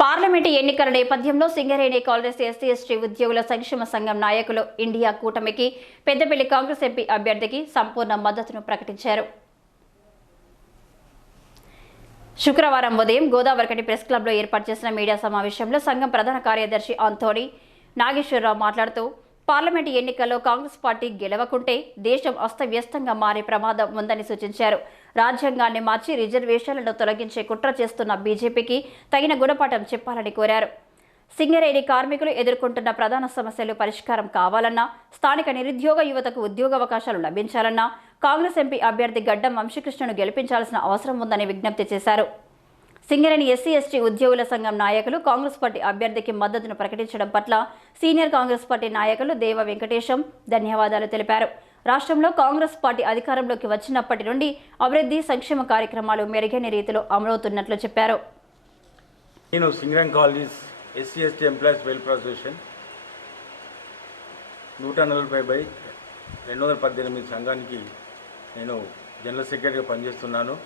Parliament ఎన్నికల నేపథ్యంలో Singareni Congress SC ST ఉద్యోగుల సంక్షేమ సంఘం నాయకులు ఇండియా కూటమికి పెద్దపల్లి కాంగ్రెస్ ఎంపీ అభ్యర్థికి సంపూర్ణ మద్దతును ప్రకటించారు. శుక్రవారం ఉదయం గోదావరికని ప్రెస్ క్లబ్లో ఏర్పాటు చేసిన మీడియా సమావేశంలో సంఘం ప్రధాన కార్యదర్శి ఆంథోనీ నాగేశ్వరరావు మాట్లాడుతూ పార్లమెంటు ఎన్నికల్లో కాంగ్రెస్ పార్టీ గెలవకుంటే దేశం అస్తవ్యస్తంగా మారే ప్రమాదం ఉందని సూచించారు. రాజ్యాంగాన్ని మార్చి రిజర్వేషన్లను తొలగించే కుట్ర చేస్తున్న బీజేపీకి తగిన గుణపాఠం చెప్పాలని కోరారు. సింగరేణి కార్మికులు ఎదుర్కొంటున్న ప్రధాన సమస్యలు పరిష్కారం కావాలన్నా, స్థానిక నిరుద్యోగ యువతకు ఉద్యోగావకాశాలు లభించాలన్నా కాంగ్రెస్ ఎంపీ అభ్యర్థి గడ్డం వంశీకృష్ణను గెలిపించాల్సిన అవసరం ఉందని విజ్ఞప్తి చేశారు. సింగరేణి ఎస్సీ ఎస్టీ ఉద్యోగుల సంఘం నాయకులు కాంగ్రెస్ పార్టీ అభ్యర్థికి మద్దతును ప్రకటించడం పట్ల సీనియర్ కాంగ్రెస్ పార్టీ నాయకులు దేవ వెంకటేశం ధన్యవాదాలు తెలిపారు. రాష్ట్రంలో కాంగ్రెస్ పార్టీ అధికారంలోకి వచ్చినప్పటి నుండి అభివృద్ధి సంక్షేమ కార్యక్రమాలు మెరుగైన రీతిలో అమలవుతున్నట్లు చెప్పారు. నేను Singareni college SC ST employees welfare association 140/218 సంఘానికి నేను జనరల్ సెక్రటరీగా పనిచేస్తున్నాను.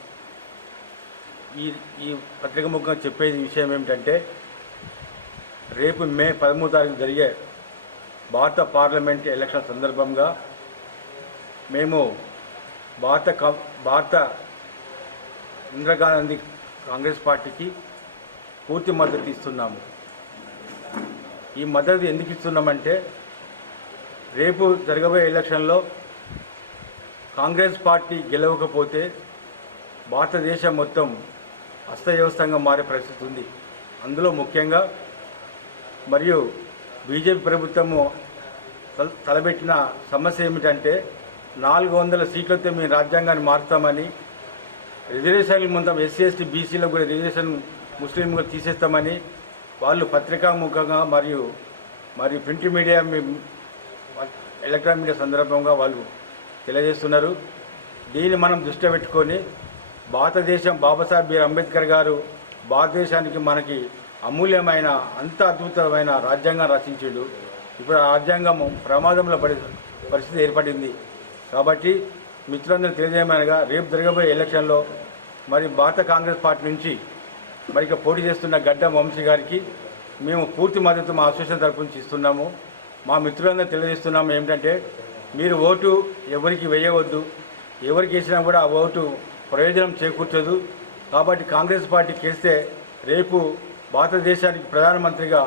ఈ పత్రిక ముఖంగా చెప్పే విషయం ఏమిటంటే, రేపు మే 13వ తారీఖు జరిగే భారత పార్లమెంట్ ఎలక్షన్ సందర్భంగా మేము భారత ఇందిరాగాంధీ కాంగ్రెస్ పార్టీకి పూర్తి మద్దతు ఇస్తున్నాము. ఈ మద్దతు ఎందుకు ఇస్తున్నామంటే, రేపు జరగబోయే ఎలక్షన్లో కాంగ్రెస్ పార్టీ గెలవకపోతే భారతదేశం మొత్తం అస్తవ్యవస్థంగా మారే పరిస్థితి ఉంది. అందులో ముఖ్యంగా మరియు బీజేపీ ప్రభుత్వము తలబెట్టిన సమస్య ఏమిటంటే, 400 సీట్లతో మేము రాజ్యాంగాన్ని మారుతామని, రిజర్వేషన్లు మొత్తం ఎస్సీ ఎస్టీ బీసీలో కూడా రిజర్వేషన్ ముస్లింలు తీసేస్తామని వాళ్ళు పత్రికాముఖంగా మరియు ప్రింట్ మీడియా ఎలక్ట్రానిక్ మీడియా సందర్భంగా వాళ్ళు తెలియజేస్తున్నారు. దీన్ని మనం దృష్టిలో పెట్టుకొని భారతదేశం బాబాసాహెబ్ బిఆర్ అంబేద్కర్ గారు భారతదేశానికి మనకి అమూల్యమైన అంత అద్భుతమైన రాజ్యాంగం రచించాడు. ఇప్పుడు ఆ రాజ్యాంగం ప్రమాదంలో పడే పరిస్థితి ఏర్పడింది. కాబట్టి మిత్రులందరూ తెలియజేయమనగా, రేపు జరగబోయే ఎలక్షన్లో మరి భారత కాంగ్రెస్ పార్టీ నుంచి మరి పోటీ చేస్తున్న గడ్డం వంశీ గారికి మేము పూర్తి మద్దతు మా అసోసియేషన్ తరపు నుంచి ఇస్తున్నాము. మా మిత్రులందరూ తెలియజేస్తున్నాము ఏమిటంటే, మీరు ఓటు ఎవరికి వేయవద్దు, ఎవరికి వేసినా కూడా ఆ ఓటు ప్రయోజనం చేకూర్చదు. కాబట్టి కాంగ్రెస్ పార్టీకి వేస్తే రేపు భారతదేశానికి ప్రధానమంత్రిగా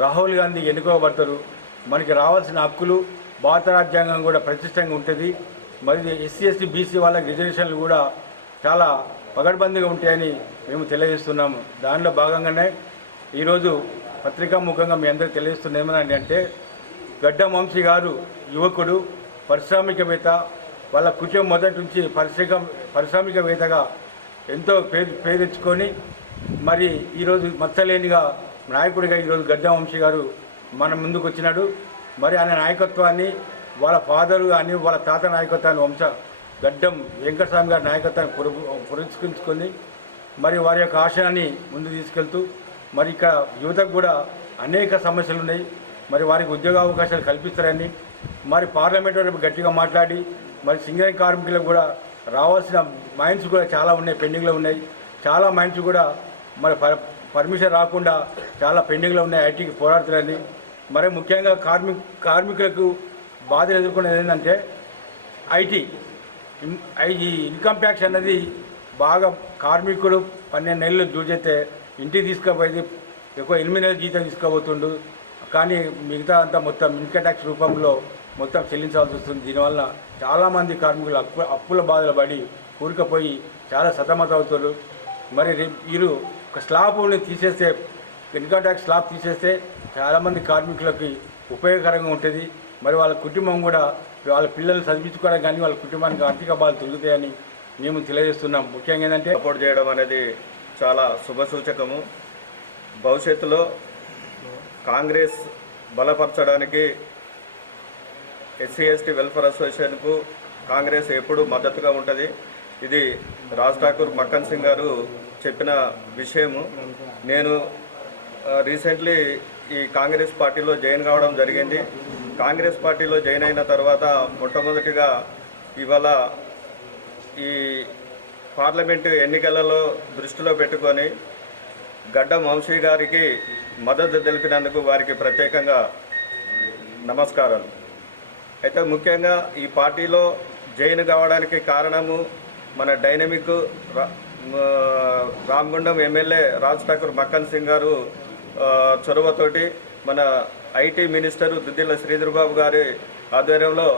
రాహుల్ గాంధీ ఎన్నుకోబడతారు. మనకి రావాల్సిన హక్కులు భారత రాజ్యాంగం కూడా ప్రతిష్టంగా ఉంటుంది. మరి ఎస్సీ ఎస్టీ బీసీ వాళ్ళకి రిజర్వేషన్లు కూడా చాలా పగడ్బందీగా ఉంటాయని మేము తెలియజేస్తున్నాము. దానిలో భాగంగానే ఈరోజు పత్రికాముఖంగా మీ అందరికీ తెలియజేస్తున్న ఏమని అంటే, గడ్డం వంశీ గారు యువకుడు, పారిశ్రామికవేత్త. వాళ్ళ కుటుంబం మొదటి నుంచి పారిశ్రామికవేత్తగా ఎంతో పేరు తెచ్చుకొని మరి ఈరోజు మచ్చలేనిగా నాయకుడిగా ఈరోజు గడ్డం వంశీ గారు మన ముందుకు వచ్చినాడు. మరి ఆయన నాయకత్వాన్ని, వాళ్ళ ఫాదరు కానీ వాళ్ళ తాత నాయకత్వాన్ని గడ్డం వెంకటస్వామి గారి నాయకత్వాన్ని పురస్కరించుకొని మరి వారి యొక్క ఆశయాన్ని ముందు తీసుకెళ్తూ, మరి ఇక్కడ యువతకు కూడా అనేక సమస్యలు ఉన్నాయి. మరి వారికి ఉద్యోగ అవకాశాలు కల్పిస్తారని, మరి పార్లమెంట్ రేపు గట్టిగా మాట్లాడి మరి సింగరేణి కార్మికులకు కూడా రావాల్సిన మైన్స్ కూడా చాలా ఉన్నాయి, పెండింగ్లో ఉన్నాయి. చాలా మైన్స్ కూడా మరి పర్మిషన్ రాకుండా చాలా పెండింగ్లో ఉన్నాయి, ఐటీకి పోరాడుతారని. మరి ముఖ్యంగా కార్మికులకు బాధలు ఎదుర్కొనేది ఏంటంటే, ఈ ఇన్కమ్ ట్యాక్స్ అన్నది బాగా కార్మికుడు 12 నెలలు డ్యూ చేస్తే ఇంటికి తీసుకుపోయేది ఎక్కువ 8 నెలల జీతం తీసుకోబోతుండు. కానీ మిగతా అంతా మొత్తం ఇన్కమ్ ట్యాక్స్ రూపంలో మొత్తం చెల్లించాల్సి వస్తుంది. దీనివల్ల చాలామంది కార్మికులు అప్పుల బాధలు పడి కూరుకుపోయి చాలా సతమతం అవుతారు. మరి వీరు ఒక స్లాబ్ని తీసేస్తే, ఇన్కమ్ ట్యాక్స్ స్లాబ్ తీసేస్తే చాలామంది కార్మికులకి ఉపయోగకరంగా ఉంటుంది. మరి వాళ్ళ కుటుంబం కూడా, వాళ్ళ పిల్లలు చదివించుకోవడం కానీ వాళ్ళ కుటుంబానికి ఆర్థిక బాధలు తొలుగుతాయని మేము తెలియజేస్తున్నాం. ముఖ్యంగా ఏంటంటే, సపోర్ట్ చేయడం అనేది చాలా శుభసూచకము. భవిష్యత్తులో కాంగ్రెస్ బలపరచడానికి ఎస్సీ ఎస్టీ వెల్ఫేర్ అసోసియేషన్కు కాంగ్రెస్ ఎప్పుడూ మద్దతుగా ఉంటుంది. ఇది రాజ్ ఠాకూర్ మక్కన్ సింగ్ గారు చెప్పిన విషయము. నేను రీసెంట్లీ ఈ కాంగ్రెస్ పార్టీలో జాయిన్ కావడం జరిగింది. కాంగ్రెస్ పార్టీలో జాయిన్ అయిన తర్వాత మొట్టమొదటిగా ఇవాళ ఈ పార్లమెంటు ఎన్నికలలో దృష్టిలో పెట్టుకొని గడ్డం వంశీ గారికి మద్దతు తెలిపినందుకు వారికి ప్రత్యేకంగా నమస్కారాలు. అయితే ముఖ్యంగా ఈ పార్టీలో జాయిన్ కావడానికి కారణము మన డైనమిక్ రామగుండం ఎమ్మెల్యే రాజ్ ఠాకూర్ మక్కన్ సింగ్ గారు చొరవతోటి మన ఐటీ మినిస్టరు దుద్దిల్ల శ్రీధర్ బాబు గారి ఆధ్వర్యంలో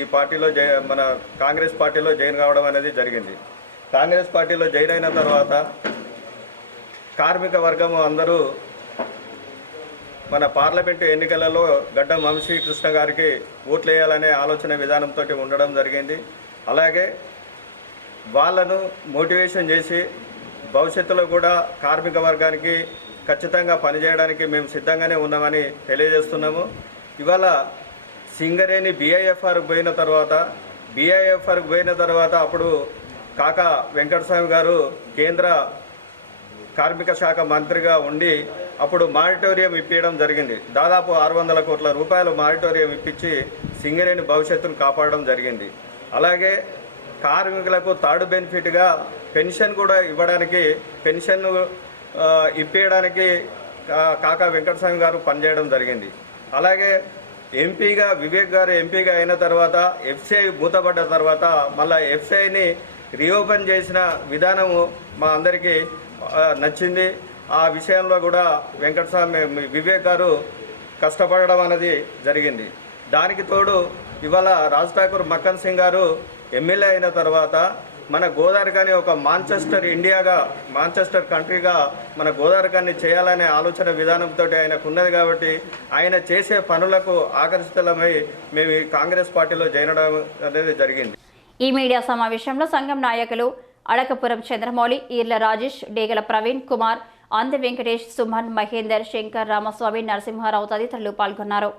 ఈ పార్టీలో మన కాంగ్రెస్ పార్టీలో జాయిన్ కావడం అనేది జరిగింది. కాంగ్రెస్ పార్టీలో జాయిన్ అయిన తర్వాత కార్మిక వర్గము అందరూ మన పార్లమెంటు ఎన్నికలలో గడ్డం వంశీ కృష్ణ గారికి ఓట్లు వేయాలనే ఆలోచన విధానంతో ఉండడం జరిగింది. అలాగే వాళ్ళను మోటివేషన్ చేసి భవిష్యత్తులో కూడా కార్మిక వర్గానికి ఖచ్చితంగా పనిచేయడానికి మేము సిద్ధంగానే ఉన్నామని తెలియజేస్తున్నాము. ఇవాళ సింగరేణి బీఐఎఫ్ఆర్కి పోయిన తర్వాత అప్పుడు కాకా వెంకటస్వామి గారు కేంద్ర కార్మిక శాఖ మంత్రిగా ఉండి అప్పుడు మారిటోరియం ఇప్పించడం జరిగింది. దాదాపు 600 కోట్ల రూపాయలు మారిటోరియం ఇప్పించి సింగరేణి భవిష్యత్తును కాపాడడం జరిగింది. అలాగే కార్మికులకు థర్డ్ బెనిఫిట్గా పెన్షన్ కూడా ఇవ్వడానికి, పెన్షన్ ఇప్పించడానికి కాకా వెంకటస్వామి గారు పనిచేయడం జరిగింది. అలాగే ఎంపీగా వివేక్ గారు ఎంపీగా అయిన తర్వాత ఎఫ్సిఐ మూతపడ్డ తర్వాత మళ్ళీ ఎఫ్సిఐని రీఓపెన్ చేసిన విధానము మా అందరికీ నచ్చింది. ఆ విషయంలో కూడా వెంకటస్వామి వివేక్ గారు కష్టపడడం అనేది జరిగింది. దానికి తోడు ఇవాళ రాజ్ ఠాకూర్ మక్కన్ సింగ్ గారు ఎమ్మెల్యే అయిన తర్వాత మన గోదావరికాన్ని ఒక మాంచెస్టర్ కంట్రీగా మన గోదావరికాన్ని చేయాలనే ఆలోచన విధానంతో ఆయనకు ఉన్నది. కాబట్టి ఆయన చేసే పనులకు ఆకర్షితులమై మేము ఈ కాంగ్రెస్ పార్టీలో జాయిన్ అవడం అనేది జరిగింది. ఈ మీడియా సమావేశంలో సంఘం నాయకులు అడకపురం చంద్రమౌళి, ఈర్ల రాజేష్, డేగల ప్రవీణ్ కుమార్, అంద వెంకటేష్, సుమన్, మహేందర్, శంకర్, రామస్వామి, నరసింహారావు తదితరులు పాల్గొన్నారు.